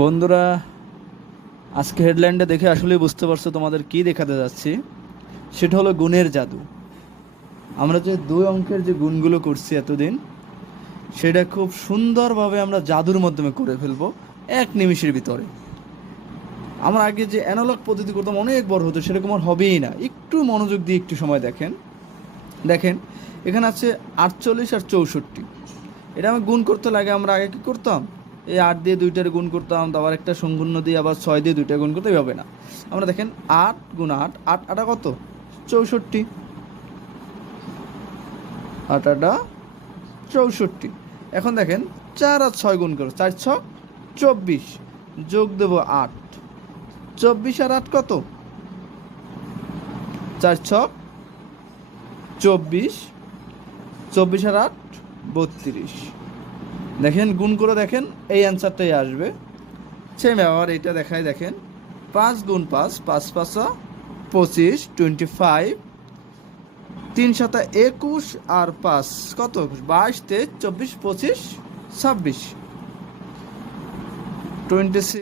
বন্ধুরা, আজকে হেডলাইনটা দেখে আসলেই বুঝতে পারছো তোমাদের কি দেখাতে যাচ্ছি। সেটা হলো গুণের জাদু। আমরা যে দুই অঙ্কের যে গুণগুলো করছি এতদিন, সেটা খুব সুন্দরভাবে আমরা জাদুর মাধ্যমে করে ফেলবো এক নিমিষের ভিতরে। আমরা আগে যে অ্যানালগ পদ্ধতি করতাম অনেক বড় হতো, সেরকম আর হবেই না। একটু মনোযোগ দিয়ে একটু সময় দেখেন। দেখেন, এখানে আছে 48 আর 64। এটা আমি গুণ করতে লাগে, আমরা আগে কী করতাম, এই 8 দিয়ে দুইটার গুণ করতাম, আবার একটা শূন্য দিয়ে আবার 6 দিয়ে দুইটা গুণ করতে হবে না। আমরা দেখেন 8 গুণ 8, 8 আটা কত, 64। 8 আটা 64। এখন দেখেন 4 আর 6 গুণ করো, 4 6 24, যোগ দেবো 8। 24 আর 8 কত, 4 6 24, 24 আর 8 32। দেখেন গুণ করে দেখেন, এই অ্যান্সারটাই আসবে। সেম আবার এটা দেখায়, দেখেন 5 গুণ 5, 5 5 25, 25, 3 7 21 আর 5 কত, 22 23 24 25 26, 26।